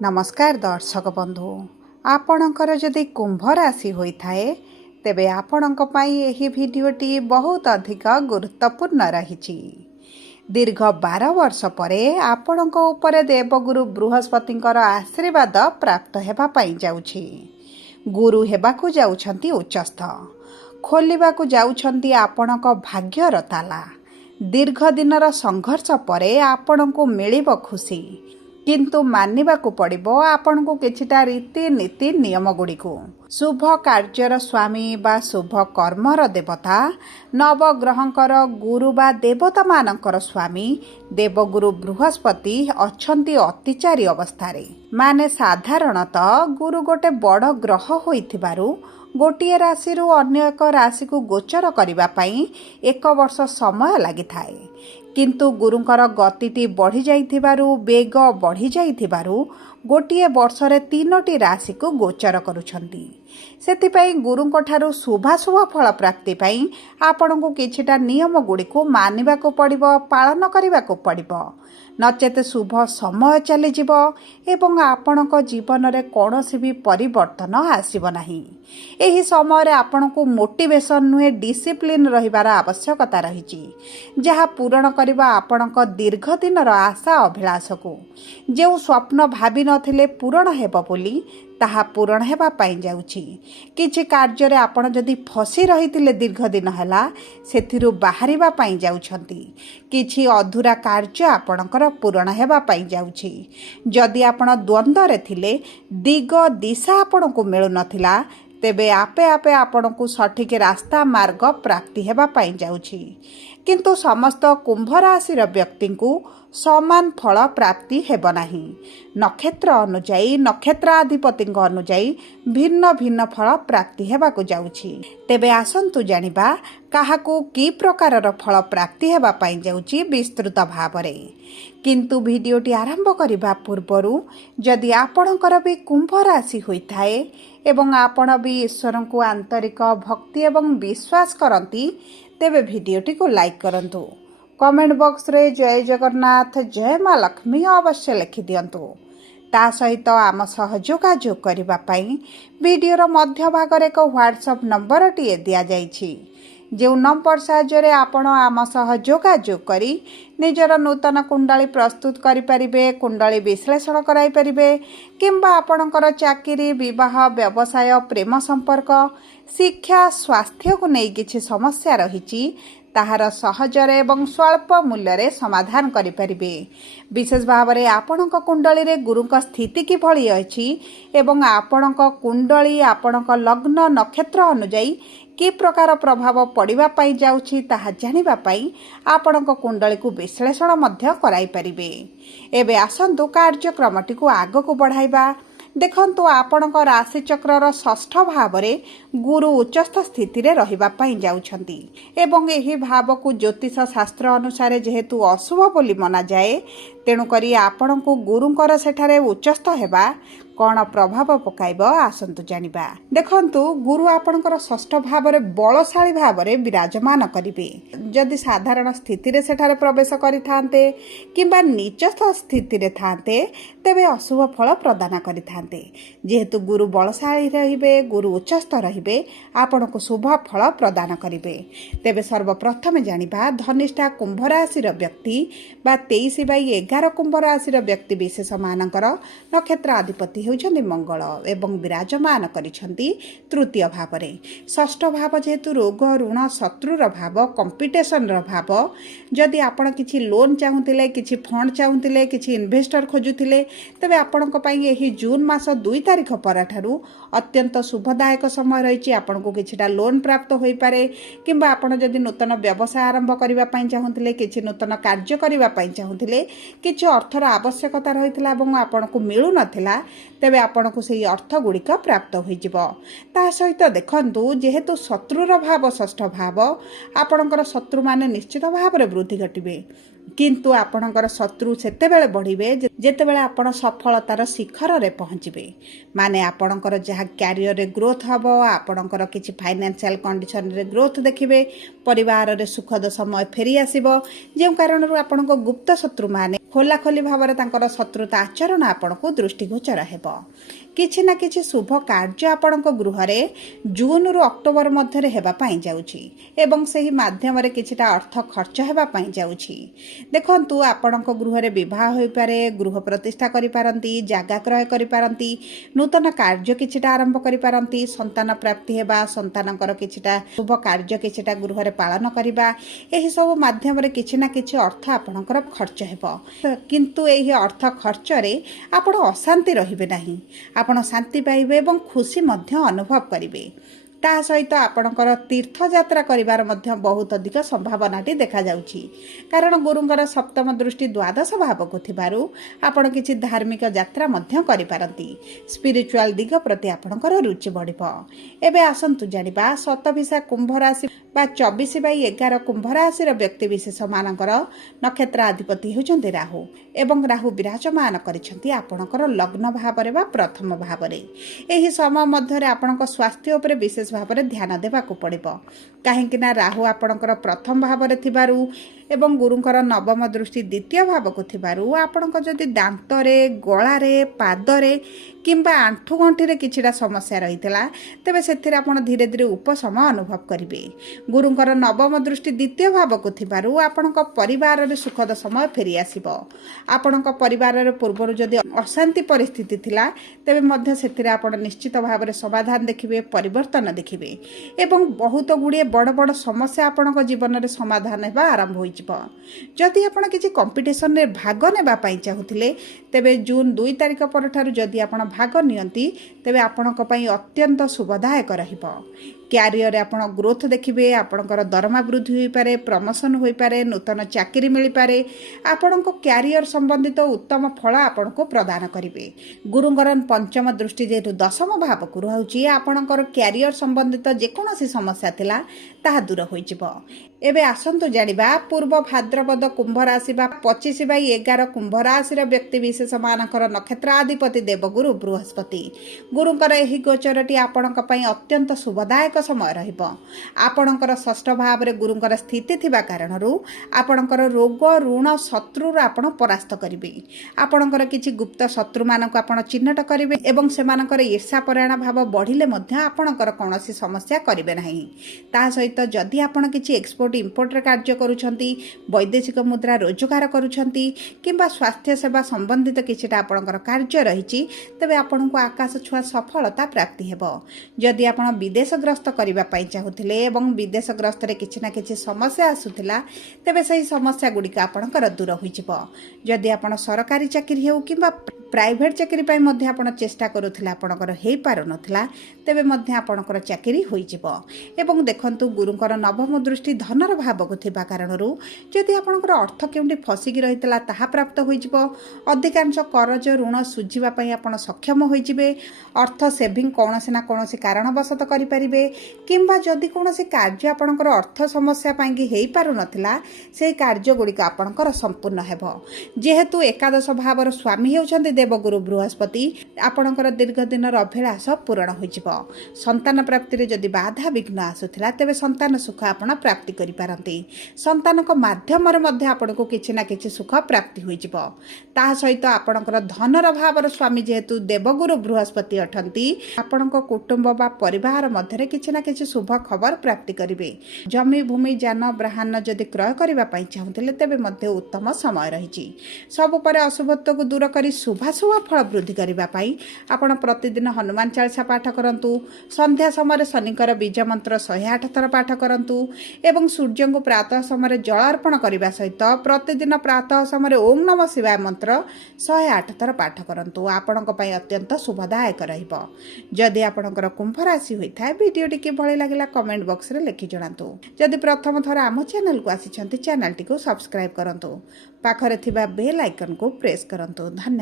नमस्कार दर्शक बंधु आपणकर जदि कुंभ राशि होइथाए तेबे आपणक पई एही भिडियोटी बहुत अधिक गुरुत्वपूर्ण रही। दीर्घ 12 वर्ष परे आपणक उपरे देवगुरु बृहस्पतिंकर आशीर्वाद प्राप्त हेबा पई जाउछि। गुरु हेबाकु जाउछंती उच्चस्थ, खोलिबाकु जाउछंती आपणक भाग्यर ताला। दीर्घ दिनर संघर्ष परे आपणकु मिलिब खुशी, किंतु मानिबाकु पड़िबो आपनकु किछिटा रीति नीति नियम गुड़िकु। शुभ कार्यर स्वामी बा शुभ कर्मर देवता नवग्रहंकर गुरु बा देवता मानकर स्वामी देवगुरु बृहस्पति अछंती अतिचारी अवस्थारे। माने साधारणतः गुरु गोटे बड़ ग्रह होइथिबारु गोटिए राशि अन्य एक राशि को गोचर करने पाई 1 वर्ष समय लगी थाए, किंतु गुरुंकर गतिटी बढ़ी जाइथिबारु बेग बढ़ी जाइथिबारु गोटिए वर्षरे 3टी राशि को गोचर करुछंती। सेतिपई गुरुंक ठारु शुभाशुभ फल प्राप्ति पाई आपनकु किछिटा नियम गुड़िको मानिबाकु पड़िबो, पालन करिबाकु पड़िबो, नचेत शुभ समय चली जिवो एवं आपणक जीवन रे कोनोसी भी परिवर्तन आसीबो नाही। एही समय रे आपणकु मोटिवेशन नुहे डिसिप्लिन रहिबार आवश्यकता रहिछि, जहा पूरण करिबा आपणक दीर्घ दिनर आशा अभिलाषको। जेउ स्वप्न भाबी नथिले पूरण हेबो बोली ताहा पूरण हेबा पाई जाउछि। किछि कार्य रे आपण जदि फसी रहितिले दीर्घ दिन हला सेथिरु बाहरिबा पाई जाउछंती। किछि अधूरा कार्य आपणकर पूरण हेबा पाई जाउछि। जदि आपण द्वंद्व रे थिले दिग दिशा आपणकु मिलु नथिला तेबे आपे आपे आपणकु सठिक रास्ता मार्ग प्राप्ति हेबा पाई जाउछि। किंतु समस्त कुंभ राशि व्यक्ति को समान फल प्राप्ति हेब नाही। नक्षत्र अनुजाई नक्षत्राधिपति अनुजाई भिन्न भिन्न फल प्राप्ति हेबाकु जाउछि। तेबे आसंतु जानिबा काहाकु की प्रकारर फल प्राप्ति हेबा पाई जाउछि विस्तृत भावरे। किंतु भिडियोटी आरंभ करिबा पूर्वरु जदि आपणकर भी कुंभ राशि होइथाए एवं आपण भी ईश्वर को आंतरिक भक्ति एवं विश्वास करती तेबे भिडियोटी को लाइक करंतु। कमेंट बॉक्स रे जय जगन्नाथ जय माँ लक्ष्मी अवश्य लिखि दियंतु। ता सहित आम सह जोगाजोग करिबा पई वीडियोर मध्य भाग रे एक व्हाट्सएप नंबर टिए दिया जाइछि। जो नंबर साहाय्य आपण आम सह जोगाजोग करी निजर नूतन कुंडली प्रस्तुत करि परिबे, कुंडली विश्लेषण कराई परिबे, किंबा आपणकर चाकरी विवाह व्यवसाय प्रेम संपर्क शिक्षा स्वास्थ्य को नहीं किछि समस्या रहिछि ताहार सहजरे एवं स्वल्प मूल्य समाधान करि परिबे। विशेष भाव में आपणक कुंडली रे गुरुक स्थिति कि भली अछि एवं आपणक कुंडली आपणक लग्न नक्षत्र अनुजाई कि प्रकार प्रभाव पड़िबा पाई जाउछि ताहा जानिबा पाई आपणक कुंडली को विश्लेषण मध्य कराई परिबे। एबे आसंतु कार्यक्रमटी को आगको बढ़ाइबा। देखंतु आपणक राशि चक्रर षष्ठ भाव रे गुरु उच्चस्थ स्थिति रे रहिबा पाई जाउछंती एवं एही भाव को ज्योतिष शास्त्र अनुसार जेहेतु अशुभ बोली मना जाए, तेणु करी आपणको गुरुंकर सेठारे उच्चस्थ हेबा कौन प्रभाव पकाइब आसंतु जानिबा। देखंतु गुरु आपणकर षष्ठ भाव रे बलशाली भाव रे विराजमान करिवे। जदि साधारण स्थिति रे सेठारे प्रवेश करिथांते किंबा नीचस्थ स्थिति रे थांते तेबे अशुभ फल प्रदान करिथांते। जेहेतु गुरु बलशाली रहिबे, गुरु उच्चस्थ रहिबे, आपणको शुभ फल प्रदान करिवे। तेबे सर्वप्रथम जानिबा धनिष्ठा कुंभ राशि व्यक्ति बा 23/11 कुंभ राशि व्यक्ति विशेष मानकर नक्षत्र अधिपति होउछन्ति मंगल एवं विराजमान करिछन्ति तृतीय भाव रे। षष्ठ भाव जेहेतु रोग ऋण शत्रुर भाव कंपिटिशन भाव। जदि आपण किछि लोन चाहुतिले, किछि फंड चाहुतिले, किछि इन्वेस्टर खोजुतिले तबे आपणक पई एही जून मास 2 तारिख परठारु अत्यंत शुभदायक समय रहिछि। आपणको किछिटा लोन प्राप्त होई पारे किंबा आपण जदि नूतन व्यवसाय आरंभ करिबा पई चाहुतिले, किछि नूतन कार्य करिबा पई चाहुतिले, किछि अर्थर आवश्यकता रहितला एवं आपणको मिलु नथिला तेबे आपणको सेही अर्थ गुड़िक प्राप्त होइजिबो। ता सहित देखंतु जेहेतु शत्रुर भाव षष्ठ भाव आपणकर शत्रु माने निश्चित भाव रे वृद्धि घटिबे, किंतु आपणकर शत्रु सेतेबेले बढ़िबे जेतेबेले आपण सफलतार शिखर रे पहुँचबे। माने आपणकर जहा कैरियर रे ग्रोथ हबो, आपणकर किछि फाइनेंशियल कंडीशन रे ग्रोथ देखिबे, परिवार रे सुखद समय फेरी आसीबो। जे कारण आपणको गुप्त शत्रु माने ଖୋଲାଖୋଲି ଭାବରେ ତାଙ୍କର ଶତ୍ରୁତା ଆଚରଣ ଆପଣଙ୍କୁ ଦୃଷ୍ଟିଗୋଚର ହେବ। କିଛି ନା କିଛି ଶୁଭ କାର୍ଯ୍ୟ ଆପଣଙ୍କ ଗୃହରେ ଜୁନରୁ ଅକ୍ଟୋବର ମଧ୍ୟରେ ହେବା ପାଇଁ ଯାଉଛି ଏବଂ ସେହି ମାଧ୍ୟମରେ କିଛିଟା ଅର୍ଥ ଖର୍ଚ୍ଚ ହେବା ପାଇଁ ଯାଉଛି। ଦେଖନ୍ତୁ, ଆପଣଙ୍କ ଗୃହରେ ବିବାହ ହୋଇପାରେ, ଗୃହ ପ୍ରତିଷ୍ଠା କରିପାରନ୍ତି, ଜାଗା କ୍ରୟ କରିପାରନ୍ତି, ନୂତନ କାର୍ଯ୍ୟ କିଛିଟା ଆରମ୍ଭ କରିପାରନ୍ତି, ସନ୍ତାନ ପ୍ରାପ୍ତି ହେବା, ସନ୍ତାନଙ୍କର କିଛିଟା ଶୁଭ କାର୍ଯ୍ୟ କିଛିଟା ଗୃହରେ ପାଳନ କରିବା, ଏହିସବୁ ମାଧ୍ୟମରେ କିଛି ନା କିଛି ଅର୍ଥ ଆପଣଙ୍କର ଖର୍ଚ୍ଚ ହେବ। କିନ୍ତୁ ଏହି ଅର୍ଥ ଖର୍ଚ୍ଚରେ ଆପଣ ଅଶାନ୍ତି ରହିବେ ନାହିଁ, ଆପଣ ଶାନ୍ତି ପାଇବେ ଏବଂ ଖୁସି ମଧ୍ୟ ଅନୁଭବ କରିବେ। ତା ସହିତ ଆପଣଙ୍କର ତୀର୍ଥଯାତ୍ରା କରିବାର ମଧ୍ୟ ବହୁତ ଅଧିକ ସମ୍ଭାବନାଟି ଦେଖାଯାଉଛି, କାରଣ ଗୁରୁଙ୍କର ସପ୍ତମ ଦୃଷ୍ଟି ଦ୍ୱାଦଶ ଭାବକୁ ଥିବାରୁ ଆପଣ କିଛି ଧାର୍ମିକ ଯାତ୍ରା ମଧ୍ୟ କରିପାରନ୍ତି। ସ୍ପିରିଚୁଆଲ ଦିଗ ପ୍ରତି ଆପଣଙ୍କର ରୁଚି ବଢ଼ିବ। ଏବେ ଆସନ୍ତୁ ଜାଣିବା ଶତଭିସା କୁମ୍ଭ ରାଶି ବା 24/11 କୁମ୍ଭ ରାଶିର ବ୍ୟକ୍ତିବିଶେଷମାନଙ୍କର ନକ୍ଷତ୍ର ଅଧିପତି ହେଉଛନ୍ତି ରାହୁ ଏବଂ ରାହୁ ବିରାଜମାନ କରିଛନ୍ତି ଆପଣଙ୍କର ଲଗ୍ନ ଭାବରେ ବା ପ୍ରଥମ ଭାବରେ। ଏହି ସମୟ ମଧ୍ୟରେ ଆପଣଙ୍କ ସ୍ୱାସ୍ଥ୍ୟ ଉପରେ ବିଶେଷ ଭାବରେ ଧ୍ୟାନ ଦେବାକୁ ପଡ଼ିବ, କାହିଁକିନା ରାହୁ ଆପଣଙ୍କର ପ୍ରଥମ ଭାବରେ ଥିବାରୁ ଏବଂ ଗୁରୁଙ୍କର ନବମ ଦୃଷ୍ଟି ଦ୍ୱିତୀୟ ଭାବକୁ ଥିବାରୁ ଆପଣଙ୍କ ଯଦି ଦାନ୍ତରେ, ଗଳାରେ, ପାଦରେ କିମ୍ବା ଆଣ୍ଠୁଗଣ୍ଠିରେ କିଛିଟା ସମସ୍ୟା ରହିଥିଲା, ତେବେ ସେଥିରେ ଆପଣ ଧୀରେ ଧୀରେ ଉପଶମ ଅନୁଭବ କରିବେ। ଗୁରୁଙ୍କର ନବମ ଦୃଷ୍ଟି ଦ୍ୱିତୀୟ ଭାବକୁ ଥିବାରୁ ଆପଣଙ୍କ ପରିବାରରେ ସୁଖଦ ସମୟ ଫେରିଆସିବ। ଆପଣଙ୍କ ପରିବାରରେ ପୂର୍ବରୁ ଯଦି ଅଶାନ୍ତି ପରିସ୍ଥିତି ଥିଲା, ତେବେ ମଧ୍ୟ ସେଥିରେ ଆପଣ ନିଶ୍ଚିତ ଭାବରେ ସମାଧାନ ଦେଖିବେ, ପରିବର୍ତ୍ତନ ଦେଖିବେ ଏବଂ ବହୁତ ଗୁଡ଼ିଏ ବଡ଼ ବଡ଼ ସମସ୍ୟା ଆପଣଙ୍କ ଜୀବନରେ ସମାଧାନ ହେବା ଆରମ୍ଭ ହୋଇଯିବ। ଯଦି ଆପଣ କିଛି କମ୍ପିଟିସନରେ ଭାଗ ନେବା ପାଇଁ ଚାହୁଁଥିଲେ, ତେବେ ଜୁନ 2 ତାରିଖ ପରଠାରୁ ଯଦି ଆପଣ ଭାଗ ନିଅନ୍ତି, ତେବେ ଆପଣଙ୍କ ପାଇଁ ଅତ୍ୟନ୍ତ ଶୁଭଦାୟକ ରହିବ। କ୍ୟାରିୟରରେ ଆପଣ ଗ୍ରୋଥ ଦେଖିବେ, ଆପଣଙ୍କର ଦରମା ବୃଦ୍ଧି ହୋଇପାରେ, ପ୍ରମୋସନ୍ ହୋଇପାରେ, ନୂତନ ଚାକିରି ମିଳିପାରେ, ଆପଣଙ୍କ କ୍ୟାରିୟର ସମ୍ବନ୍ଧିତ ଉତ୍ତମ ଫଳ ଆପଣଙ୍କୁ ପ୍ରଦାନ କରିବେ। ଗୁରୁଙ୍କର ପଞ୍ଚମ ଦୃଷ୍ଟି ଯେହେତୁ ଦଶମ ଭାବକୁ ରହୁଛି, ଆପଣଙ୍କର କ୍ୟାରିୟର ସମ୍ବନ୍ଧିତ ଯେକୌଣସି ସମସ୍ୟା ଥିଲା ତାହା ଦୂର ହୋଇଯିବ। ଏବେ ଆସନ୍ତୁ ଜାଣିବା ପୂର୍ବ ଭାଦ୍ରପଦ କୁମ୍ଭ ରାଶି ବା 25/11 କୁମ୍ଭ ରାଶିର ବ୍ୟକ୍ତିବିଶେଷମାନଙ୍କର ନକ୍ଷତ୍ରାଧିପତି ଦେବଗୁରୁ ବୃହସ୍ପତି। ଗୁରୁଙ୍କର ଏହି ଗୋଚରଟି ଆପଣଙ୍କ ପାଇଁ ଅତ୍ୟନ୍ତ ଶୁଭଦାୟକ ସମୟ ରହିବ। ଆପଣଙ୍କର ଷଷ୍ଠ ଭାବରେ ଗୁରୁଙ୍କର ସ୍ଥିତି ଥିବା କାରଣରୁ ଆପଣଙ୍କର ରୋଗ, ଋଣ, ଶତ୍ରୁରୁ ଆପଣ ପରାସ୍ତ କରିବେ। ଆପଣଙ୍କର କିଛି ଗୁପ୍ତ ଶତ୍ରୁମାନଙ୍କୁ ଆପଣ ଚିହ୍ନଟ କରିବେ ଏବଂ ସେମାନଙ୍କର ଈର୍ଷାପରାୟଣ ଭାବ ବଢ଼ିଲେ ମଧ୍ୟ ଆପଣଙ୍କର କୌଣସି ସମସ୍ୟା କରିବେ ନାହିଁ। ତା ସହିତ ଯଦି ଆପଣ କିଛି ଏକ୍ସପୋର୍ଟ ଇମ୍ପୋର୍ଟରେ କାର୍ଯ୍ୟ କରୁଛନ୍ତି, ବୈଦେଶିକ ମୁଦ୍ରା ରୋଜଗାର କରୁଛନ୍ତି କିମ୍ବା ସ୍ୱାସ୍ଥ୍ୟ ସେବା ସମ୍ବନ୍ଧିତ କିଛିଟା ଆପଣଙ୍କର କାର୍ଯ୍ୟ ରହିଛି, ତେବେ ଆପଣଙ୍କୁ ଆକାଶ ଛୁଆଁ ସଫଳତା ପ୍ରାପ୍ତି ହେବ। ଯଦି ଆପଣ ବିଦେଶ ଗ୍ରସ୍ତ କରିବା ପାଇଁ ଚାହୁଁଥିଲେ ଏବଂ ବିଦେଶ ଗ୍ରସ୍ତରେ କିଛି ନା କିଛି ସମସ୍ୟା ଆସୁଥିଲା, ତେବେ ସେହି ସମସ୍ୟା ଗୁଡ଼ିକ ଆପଣଙ୍କର ଦୂର ହୋଇଯିବ। ଯଦି ଆପଣ ସରକାରୀ ଚାକିରି ହେଉ କିମ୍ବା ପ୍ରାଇଭେଟ୍ ଚାକିରି ପାଇଁ ମଧ୍ୟ ଆପଣ ଚେଷ୍ଟା କରୁଥିଲେ, ଆପଣଙ୍କର ହୋଇପାରୁନଥିଲା, ତେବେ ମଧ୍ୟ ଆପଣଙ୍କର ଚାକିରି ହୋଇଯିବ। ଏବଂ ଦେଖନ୍ତୁ, ଗୁରୁଙ୍କର ନବମ ଦୃଷ୍ଟି ଧନର ଭାବକୁ ଥିବା କାରଣରୁ ଯଦି ଆପଣଙ୍କର ଅର୍ଥ କେଉଁଠି ଫସିକି ରହିଥିଲା ତାହା ପ୍ରାପ୍ତ ହୋଇଯିବ। ଅଧିକାଂଶ କରଜ, ଋଣ ସୁଝିବା ପାଇଁ ଆପଣ ସକ୍ଷମ ହୋଇଯିବେ। ଅର୍ଥ ସେଭିଂ କୌଣସି ନା କୌଣସି କାରଣବଶତଃ କରିପାରିବେ କିମ୍ବା ଯଦି କୌଣସି କାର୍ଯ୍ୟ ଆପଣଙ୍କର ଅର୍ଥ ସମସ୍ୟା ପାଇଁକି ହୋଇପାରୁନଥିଲା, ସେହି କାର୍ଯ୍ୟ ଗୁଡ଼ିକ ଆପଣଙ୍କର ସମ୍ପୂର୍ଣ୍ଣ ହେବ। ଯେହେତୁ ଏକାଦଶ ଭାବର ସ୍ୱାମୀ ହେଉଛନ୍ତି ଦେବଗୁରୁ ବୃହସ୍ପତି, ଆପଣଙ୍କର ଦୀର୍ଘ ଦିନର ଅଭିଳାଷ ପୂରଣ ହୋଇଯିବ। ସନ୍ତାନ ପ୍ରାପ୍ତିରେ ଯଦି ବାଧା ବିଘ୍ନ ଆସୁଥିଲା, ତେବେ ସନ୍ତାନ ସୁଖ ଆପଣ ପ୍ରାପ୍ତି କରିପାରନ୍ତି। ସନ୍ତାନଙ୍କ ମାଧ୍ୟମରେ ମଧ୍ୟ ଆପଣଙ୍କୁ କିଛି ନା କିଛି ସୁଖ ପ୍ରାପ୍ତି ହୋଇଯିବ। ତାହା ସହିତ ଆପଣଙ୍କର ଧନର ଭାବର ସ୍ୱାମୀ ଯେହେତୁ ଦେବଗୁରୁ ବୃହସ୍ପତି ଅଟନ୍ତି, ଆପଣଙ୍କ କୁଟୁମ୍ବ ବା ପରିବାର ମଧ୍ୟରେ କିଛି ନା କିଛି ଶୁଭ ଖବର ପ୍ରାପ୍ତି କରିବେ। ଜମି, ଭୂମି, ଯାନ ବାହନ ଯଦି କ୍ରୟ କରିବା ପାଇଁ ଚାହୁଁଥିଲେ, ତେବେ ମଧ୍ୟ ଉତ୍ତମ ସମୟ ରହିଛି। ସବୁ ପରେ ଅଶୁଭତ୍ୱକୁ ଦୂର କରି ଶୁଭାଶୁଭ ଫଳ ବୃଦ୍ଧି କରିବା ପାଇଁ ଆପଣ ପ୍ରତିଦିନ ହନୁମାନ ଚାଳିଶା ପାଠ କରନ୍ତୁ। ସନ୍ଧ୍ୟା ସମୟରେ ଶନିଙ୍କର ବୀଜ ମନ୍ତ୍ର 108 ଥର ପାଠ କରନ୍ତୁ ଏବଂ ସୂର୍ଯ୍ୟଙ୍କୁ ପ୍ରାତଃ ସମୟରେ ଜଳ ଅର୍ପଣ କରିବା ସହିତ ପ୍ରତିଦିନ ପ୍ରାତଃ ସମୟରେ ଓମ୍ ନମଃ ଶିବାୟ ମନ୍ତ୍ର 108 ଥର ପାଠ କରନ୍ତୁ। ଆପଣଙ୍କ ପାଇଁ ଅତ୍ୟନ୍ତ ଶୁଭଦାୟକ ରହିବ। ଯଦି ଆପଣଙ୍କର କୁମ୍ଭ ରାଶି ହୋଇଥାଏ, ଭିଡ଼ିଓଟି କିଭଳି ଲାଗିଲା କମେଣ୍ଟ ବକ୍ସରେ ଲେଖି ଜଣାନ୍ତୁ। ଯଦି ପ୍ରଥମ ଥର ଆମ ଚ୍ୟାନେଲକୁ ଆସିଛନ୍ତି, ଚ୍ୟାନେଲଟିକୁ ସବସ୍କ୍ରାଇବ୍ କରନ୍ତୁ। ପାଖରେ ଥିବା ବେଲ୍ ଆଇକନକୁ ପ୍ରେସ୍ କରନ୍ତୁ। ଧନ୍ୟବାଦ।